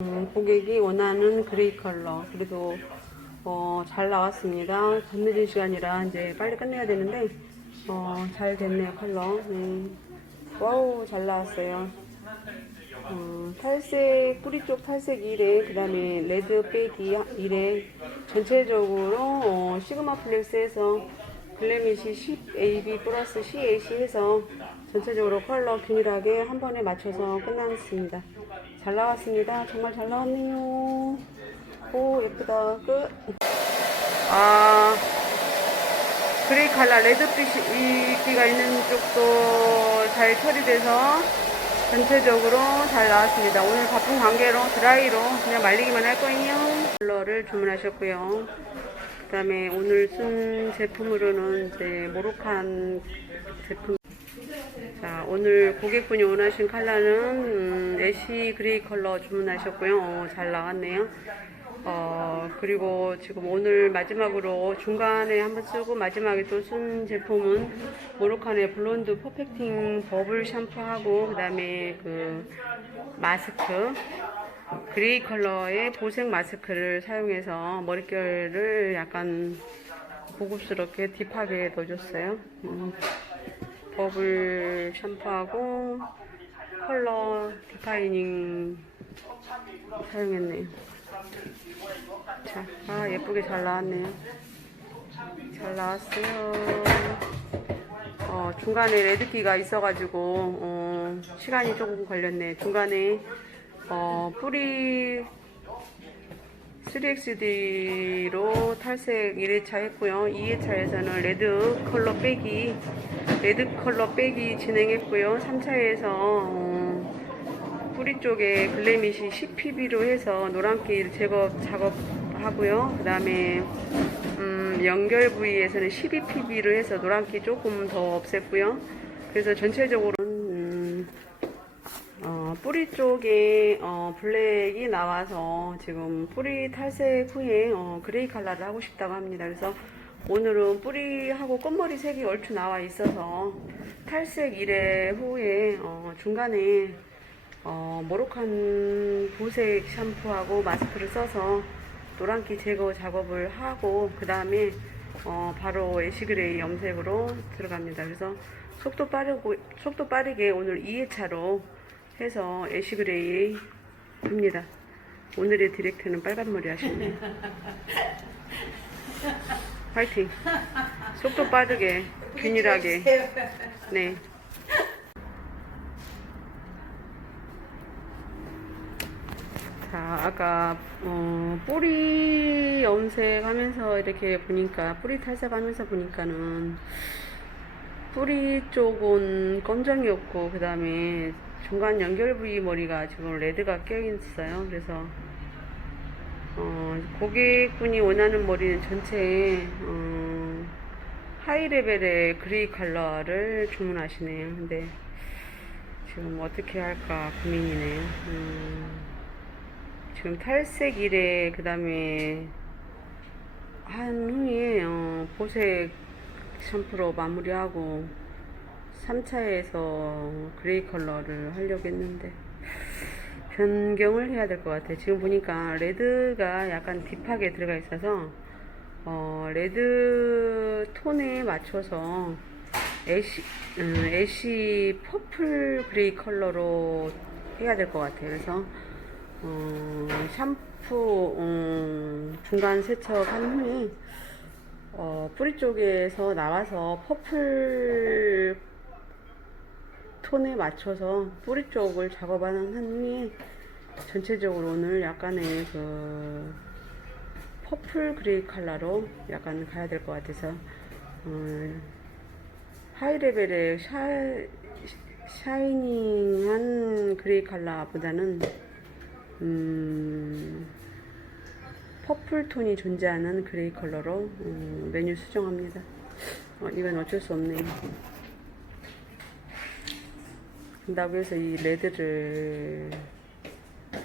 음, 고객이 원하는 그레이 컬러 그래도 어, 잘 나왔습니다. 밤늦은 시간이라 이제 빨리 끝내야 되는데 어, 잘 됐네요 컬러. 네. 와우 잘 나왔어요. 어, 탈색 뿌리 쪽 탈색 1에 그 다음에 레드 빼기 1에 전체적으로 어, 시그마 플렉스에서 글래미시 10 AB 플러스 CAC 해서 전체적으로 컬러 균일하게 한 번에 맞춰서 끝났습니다. 잘 나왔습니다. 정말 잘 나왔네요. 오 예쁘다. 끝. 아 그레이 칼라 레드빛이가 있는 쪽도 잘 처리돼서 전체적으로 잘 나왔습니다. 오늘 바쁜 관계로 드라이로 그냥 말리기만 할 거예요. 컬러를 주문하셨고요. 그 다음에 오늘 쓴 제품으로는 이제 모로칸 제품. 자, 오늘 고객분이 원하신 컬러는 음, 애쉬 그레이 컬러 주문하셨고요. 어, 잘 나왔네요. 어, 그리고 지금 오늘 마지막으로 중간에 한번 쓰고 마지막에 또 쓴 제품은 모로칸의 블론드 퍼펙팅 버블 샴푸하고 그 다음에 그 마스크 그레이 컬러의 보색 마스크를 사용해서 머릿결을 약간 고급스럽게 딥하게 넣어줬어요. 음, 버블 샴푸하고 컬러 디파이닝 사용했네요. 자, 아, 예쁘게 잘 나왔네요. 잘 나왔어요. 어, 중간에 레드기가 있어가지고, 어, 시간이 조금 걸렸네. 중간에, 어, 뿌리 3XD로 탈색 1회차 했고요. 2회차에서는 레드 컬러 빼기, 레드 컬러 빼기 진행했고요. 3차에서, 어, 뿌리 쪽에 글래미시 10PB로 해서 노란기 제거 작업하고요. 그 다음에, 음, 연결 부위에서는 12PB로 해서 노란기 조금 더 없앴고요. 그래서 전체적으로는, 음, 어, 뿌리 쪽에 어, 블랙이 나와서 지금 뿌리 탈색 후에 어, 그레이 컬러를 하고 싶다고 합니다. 그래서 오늘은 뿌리하고 꽃머리 색이 얼추 나와 있어서 탈색 1회 후에 어, 중간에 어, 모로칸 보색 샴푸하고 마스크를 써서 노란기 제거 작업을 하고 그 다음에 어, 바로 애쉬그레이 염색으로 들어갑니다. 그래서 속도 빠르고 속도 빠르게 오늘 2회차로 해서 애쉬그레이 합니다. 오늘의 디렉터는 빨간머리 하시네요. 파이팅. 속도 빠르게 균일하게. 네. 자, 아까 어, 뿌리 염색 하면서 이렇게 보니까 뿌리 탈색 하면서 보니까는 뿌리 쪽은 검정이었고 그 다음에 중간 연결 부위 머리가 지금 레드가 껴 있어요. 그래서 어, 고객분이 원하는 머리는 전체에 어, 하이 레벨의 그레이 컬러를 주문하시네요. 근데 지금 어떻게 할까 고민이네요. 음. 지금 탈색 1에 그 다음에 한 후에 어, 보색 샴푸로 마무리하고 3차에서 그레이 컬러를 하려고 했는데 변경을 해야 될 것 같아요. 지금 보니까 레드가 약간 딥하게 들어가 있어서 어, 레드 톤에 맞춰서 애쉬, 음, 애쉬 퍼플 그레이 컬러로 해야 될 것 같아요. 그래서 어, 샴푸 음, 중간 세척한 후에 어, 뿌리 쪽에서 나와서 퍼플 톤에 맞춰서 뿌리 쪽을 작업하는 한 후에 전체적으로 오늘 약간의 그 퍼플 그레이 컬러로 약간 가야 될 것 같아서 어, 하이 레벨의 샤, 샤이닝한 그레이 컬러보다는 음, 퍼플 톤이 존재하는 그레이 컬러로 음, 메뉴 수정합니다. 어, 이건 어쩔 수 없네요. 그렇다고 해서 이 레드를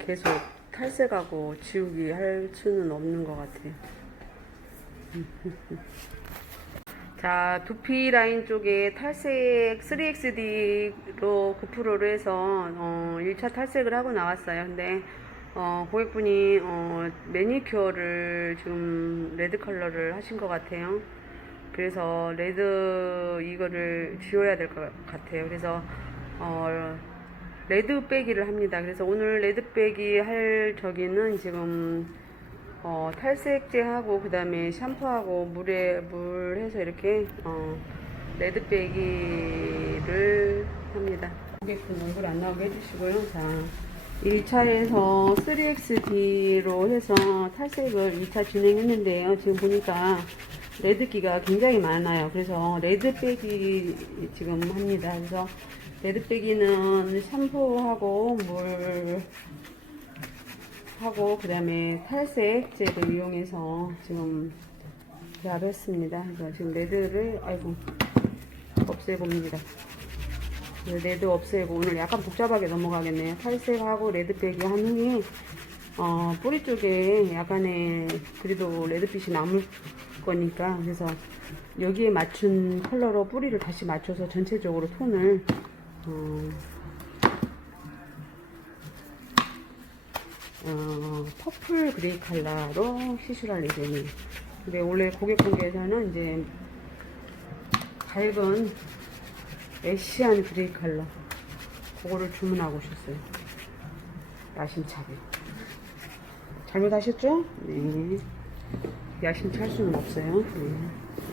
계속 탈색하고 지우기 할 수는 없는 것 같아요. 자, 두피 라인 쪽에 탈색 3XD로 9%로 해서 어, 1차 탈색을 하고 나왔어요. 근데 어, 고객분이 어, 매니큐어를 지금 레드 컬러를 하신 것 같아요. 그래서 레드 이거를 지워야 될 것 같아요. 그래서 어, 레드 빼기를 합니다. 그래서 오늘 레드 빼기 할 저기는 지금 어, 탈색제하고 그 다음에 샴푸하고 물에 물 해서 이렇게 어, 레드 빼기를 합니다. 고객분 얼굴 안 나오게 해주시고요. 자, 1차에서 3XD로 해서 탈색을 2차 진행했는데요. 지금 보니까 레드기가 굉장히 많아요. 그래서 레드 빼기 지금 합니다. 그래서 레드 빼기는 샴푸하고 물 하고 그 다음에 탈색제를 이용해서 지금 배합했습니다. 그래서 지금 레드를 아이고 없애봅니다. 네, 레드 없애고 오늘 약간 복잡하게 넘어가겠네요. 탈색하고 레드 빼기 한 후에 어, 뿌리 쪽에 약간의 그래도 레드빛이 남을 거니까 그래서 여기에 맞춘 컬러로 뿌리를 다시 맞춰서 전체적으로 톤을 어, 어, 퍼플 그레이 컬러로 시술할 예정이에요. 근데 원래 고객분께서는 이제 밝은 애쉬한 그레이 컬러 그거를 주문하고 오셨어요. 야심차게. 잘못하셨죠? 네. 야심찰 수는 없어요. 네.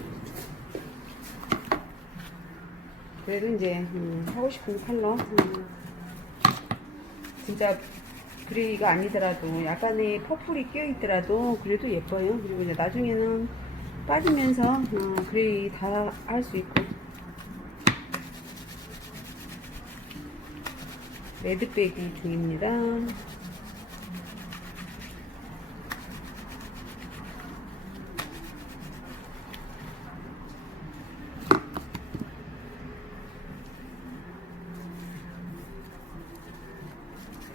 그래도 이제 음, 하고 싶은 컬러 음, 진짜 그레이가 아니더라도 약간의 퍼플이 껴있더라도 그래도 예뻐요. 그리고 이제 나중에는 빠지면서 어, 그레이 다 할 수 있고 레드 빼기 중입니다.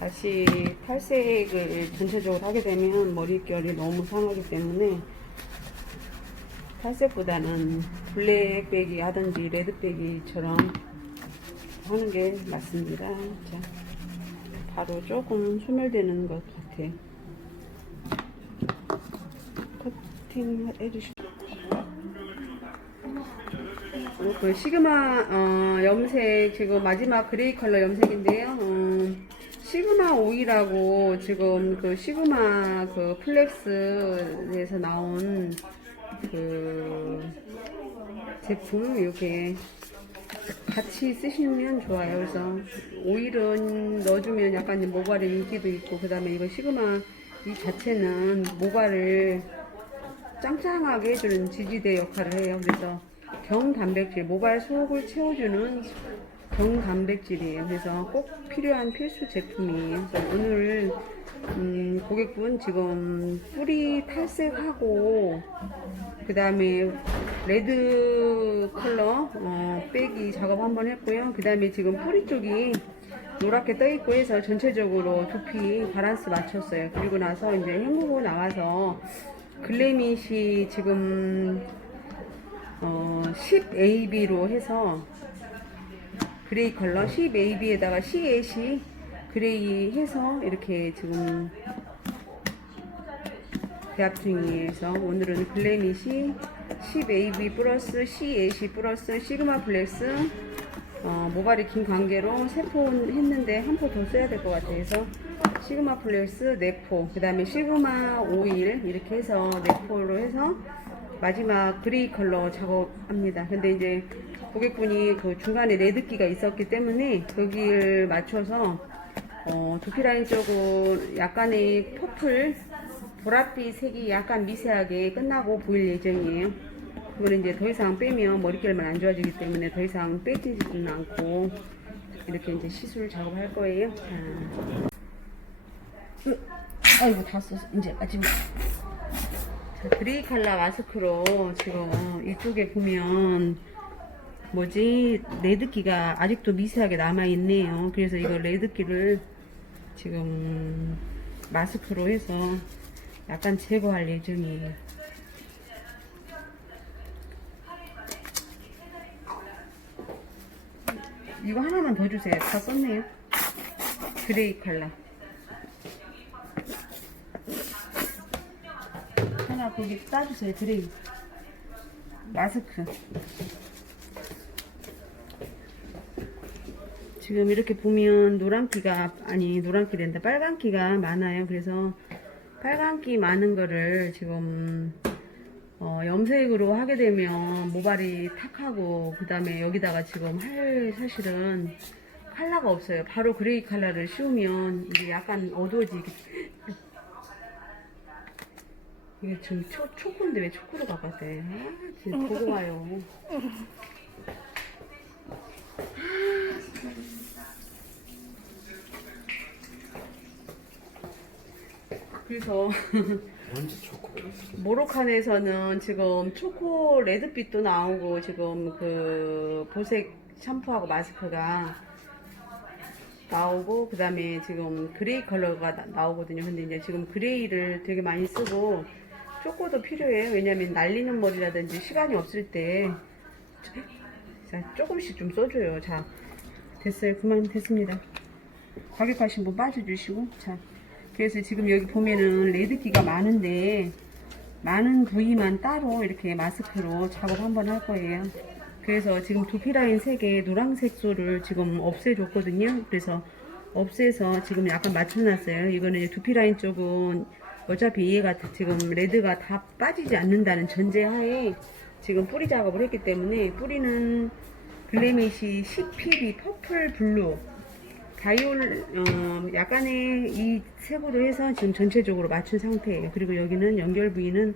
다시 탈색을 전체적으로 하게 되면 머릿결이 너무 상하기 때문에 탈색보다는 블랙 빼기 하든지 레드 빼기처럼 하는 게 맞습니다. 자, 바로 조금 소멸되는 것 같아요. 커팅 해주시고. 그 시그마 어, 염색 지금 마지막 그레이 컬러 염색인데요. 어, 시그마 오일하고 지금 그 시그마 그 플렉스에서 나온 그 제품 이렇게 같이 쓰시면 좋아요. 그래서 오일은 넣어주면 약간 모발에 인기도 있고 그 다음에 이거 시그마 이 자체는 모발을 짱짱하게 해주는 지지대 역할을 해요. 그래서 경단백질, 모발 속을 채워주는 경단백질이에요. 그래서 꼭 필요한 필수 제품이에요. 그래서 오늘 음, 고객분 지금 뿌리 탈색하고 그 다음에 레드 컬러 어, 빼기 작업 한번 했고요. 그 다음에 지금 뿌리 쪽이 노랗게 떠 있고 해서 전체적으로 두피 바란스 맞췄어요. 그리고 나서 이제 헹구고 나와서 글래밋이 지금 어, 10AB로 해서 그레이 컬러 10AB에다가 CAC 그레이 해서 이렇게 지금 배합 중이에서 오늘은 글래밋이 10AB 플러스 CAC 플러스 시그마 플렉스 어, 모발이 긴 관계로 세폰 했는데 한 포 더 써야 될 것 같아요. 그래서 시그마 플렉스 4포, 그 다음에 시그마 오일 이렇게 해서 4포로 해서 마지막 그레이 컬러 작업합니다. 근데 이제 고객분이 그 중간에 레드기가 있었기 때문에 거기를 맞춰서 어, 두피 라인 쪽은 약간의 퍼플 보랏빛 색이 약간 미세하게 끝나고 보일 예정이에요. 그거는 이제 더 이상 빼면 머릿결만 안 좋아지기 때문에 더 이상 빼지지는 않고 이렇게 이제 시술 작업할 거예요. 자. 으, 아이고 다 썼어. 이제 마지막. 자, 그레이 컬러 마스크로 지금 이쪽에 보면 뭐지? 레드기가 아직도 미세하게 남아있네요. 그래서 이거 레드기를 지금 마스크로 해서 약간 제거할 예정이에요. 이거 하나만 더 주세요. 다 썼네요. 그레이 컬러. 하나 거기 따주세요. 그레이. 마스크. 지금 이렇게 보면 노란기가 아니 노란기 된다 빨간기가 많아요. 그래서 빨간기 많은 거를 지금 어, 염색으로 하게 되면 모발이 탁하고 그 다음에 여기다가 지금 할 사실은 컬러가 없어요. 바로 그레이 컬러를 씌우면 이게 약간 어두워지게 이게 지금 초, 초코인데 왜 초코로 바꿨대? 아, 진짜 보고 와요. 그래서 초코? 모로칸에서는 지금 초코 레드빛도 나오고 지금 그 보색 샴푸하고 마스크가 나오고 그 다음에 지금 그레이 컬러가 나, 나오거든요. 근데 이제 지금 그레이를 되게 많이 쓰고 초코도 필요해요. 왜냐면 날리는 머리라든지 시간이 없을 때 자, 조금씩 좀 써줘요. 자 됐어요. 그만 됐습니다. 가격하신 분 빠져주시고 자 그래서 지금 여기 보면은 레드기가 많은데 많은 부위만 따로 이렇게 마스크로 작업 한번 할 거예요. 그래서 지금 두피 라인 색의 노란색 소를 지금 없애줬거든요. 그래서 없애서 지금 약간 맞춰놨어요. 이거는 이제 두피 라인 쪽은 어차피 얘가 지금 레드가 다 빠지지 않는다는 전제하에 지금 뿌리 작업을 했기 때문에 뿌리는 블레미시 CPB 퍼플 블루 다이올 어, 약간의 이 색으로 해서 지금 전체적으로 맞춘 상태예요. 그리고 여기는 연결 부위는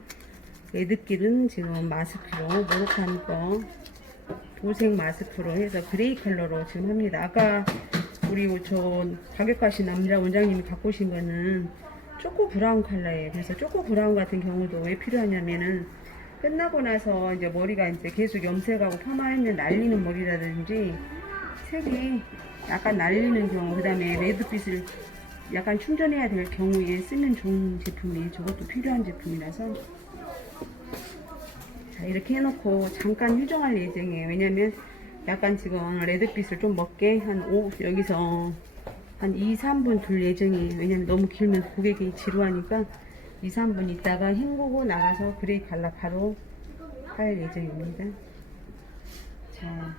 레드길은 지금 마스크로 모로칸 거 도색 마스크로 해서 그레이 컬러로 지금 합니다. 아까 우리 저 가격하신 남자 원장님이 갖고 오신 거는 초코 브라운 컬러예요. 그래서 초코 브라운 같은 경우도 왜 필요하냐면은 끝나고 나서 이제 머리가 이제 계속 염색하고 파마하면 날리는 머리라든지 색이 약간 날리는 경우, 그 다음에 레드빛을 약간 충전해야 될 경우에 쓰면 좋은 제품이 저것도 필요한 제품이라서 자, 이렇게 해놓고 잠깐 휴정할 예정이에요. 왜냐면 약간 지금 레드빛을 좀 먹게 한 5, 여기서 한 2, 3분 둘 예정이에요. 왜냐면 너무 길면 고객이 지루하니까 2, 3분 있다가 헹구고 나가서 그레이 갈라 바로 할 예정입니다. 자,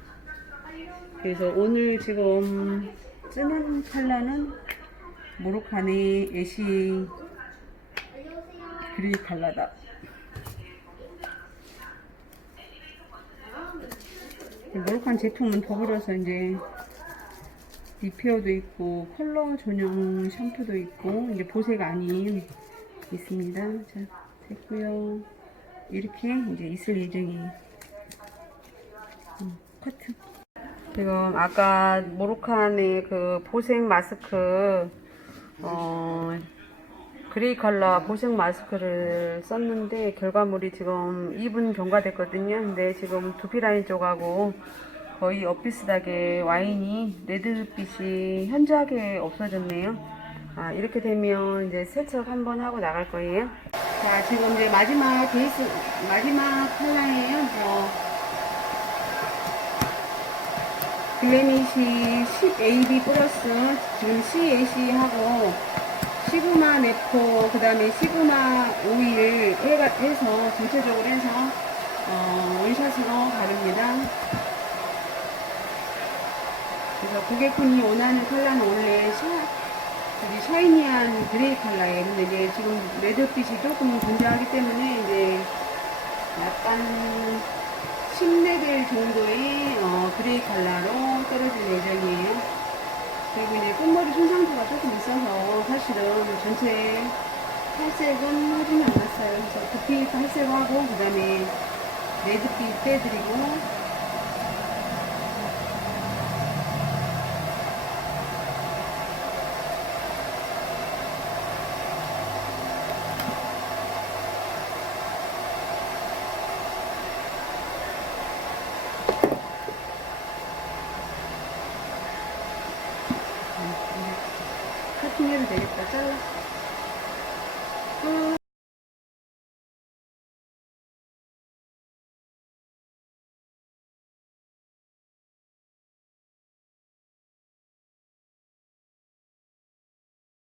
그래서 오늘 지금 쓰는 컬러는 모로칸의 애쉬 그레이 컬러다. 모로칸 제품은 더불어서 이제 리페어도 있고 컬러 전용 샴푸도 있고 이제 보색 아닌 있습니다. 자 됐고요. 이렇게 이제 있을 예정이에요. 음, 커트. 지금 아까 모로칸의 그 보색 마스크 어 그레이 컬러 보색 마스크를 썼는데 결과물이 지금 2분 경과됐거든요. 근데 지금 두피 라인 쪽하고 거의 엇비슷하게 와인이 레드빛이 현저하게 없어졌네요. 아, 이렇게 되면 이제 세척 한번 하고 나갈 거예요. 자, 지금 이제 마지막 베이스, 마지막 컬러예요. 뭐, 글래미시 10AB 플러스 지금 CAC하고 시그마 네포 그 다음에 시그마 오일 해서 전체적으로 해서 어, 원샷으로 바릅니다. 그래서 고객분이 원하는 컬러는 원래 샤, 저기 샤이니한 그레이 컬러예요. 근데 이제 지금 레드빛이 조금 존재하기 때문에 이제 약간 10레벨 정도의 어, 그레이 컬러로 떨어질 예정이에요. 그리고 이제 끝머리 손상도가 조금 있어서 사실은 전체 탈색은 하지는 않았어요. 그래서 두피 탈색하고 그 다음에 레드빛 빼드리고 커